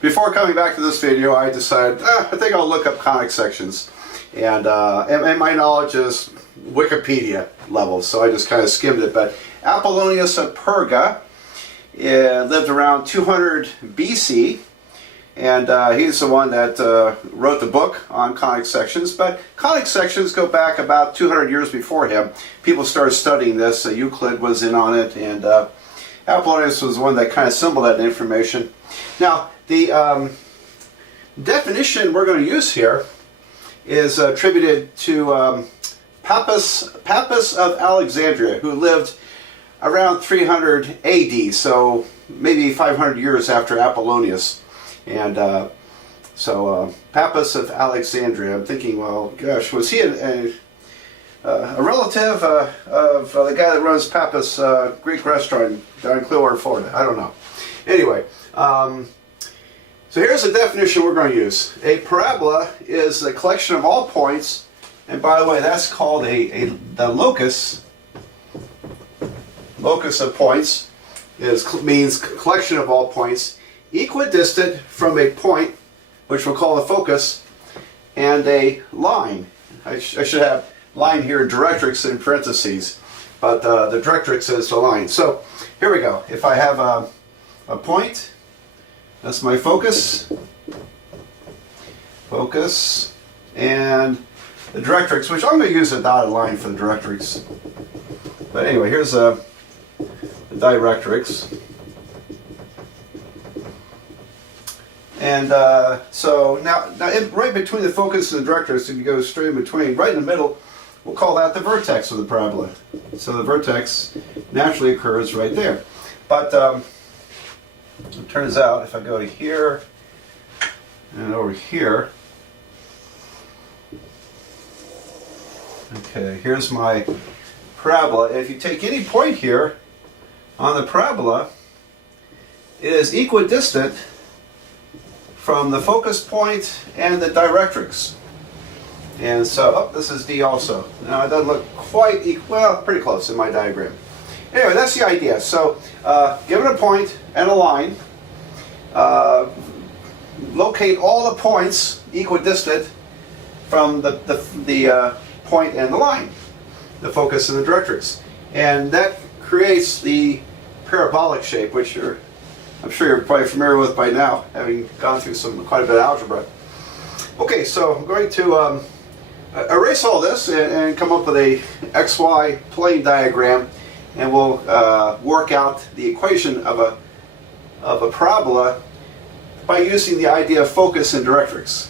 before coming back to this video, I decided I think I'll look up conic sections, and my knowledge is Wikipedia level, so I just kind of skimmed it. But Apollonius of Perga lived around 200 BC, and he's the one that wrote the book on conic sections. But conic sections go back about 200 years before him. People started studying this. Euclid was in on it, and Apollonius was the one that kind of assembled that information. Now, the definition we're going to use here is attributed to Pappus of Alexandria, who lived around 300 AD, so maybe 500 years after Apollonius. And Pappus of Alexandria, I'm thinking, well, gosh, was he a relative of the guy that runs Pappus Greek restaurant down in Clearwater, Florida? I don't know. Anyway, so here's the definition we're going to use. A parabola is a collection of all points, and by the way, that's called the locus. Locus of points means collection of all points, equidistant from a point, which we'll call the focus, and a line. I should have line here, directrix in parentheses, but the directrix is the line. So here we go. If I have a point, that's my focus, and the directrix, which I'm going to use a dotted line for the directrix. But anyway, here's the directrix. And so now right between the focus and the directrix, if you go straight in between, right in the middle, we'll call that the vertex of the parabola. So the vertex naturally occurs right there. But it turns out if I go to here and over here, okay, here's my parabola. And if you take any point here on the parabola, it is equidistant from the focus point and the directrix. And so, this is D also. Now it doesn't look quite equal, well, pretty close in my diagram. Anyway, that's the idea. So, given a point and a line, locate all the points equidistant from the point and the line, the focus and the directrix. And that creates the parabolic shape, which I'm sure you're probably familiar with by now, having gone through quite a bit of algebra. Okay, so I'm going to erase all this and come up with a XY plane diagram, and we'll work out the equation of a parabola by using the idea of focus and directrix.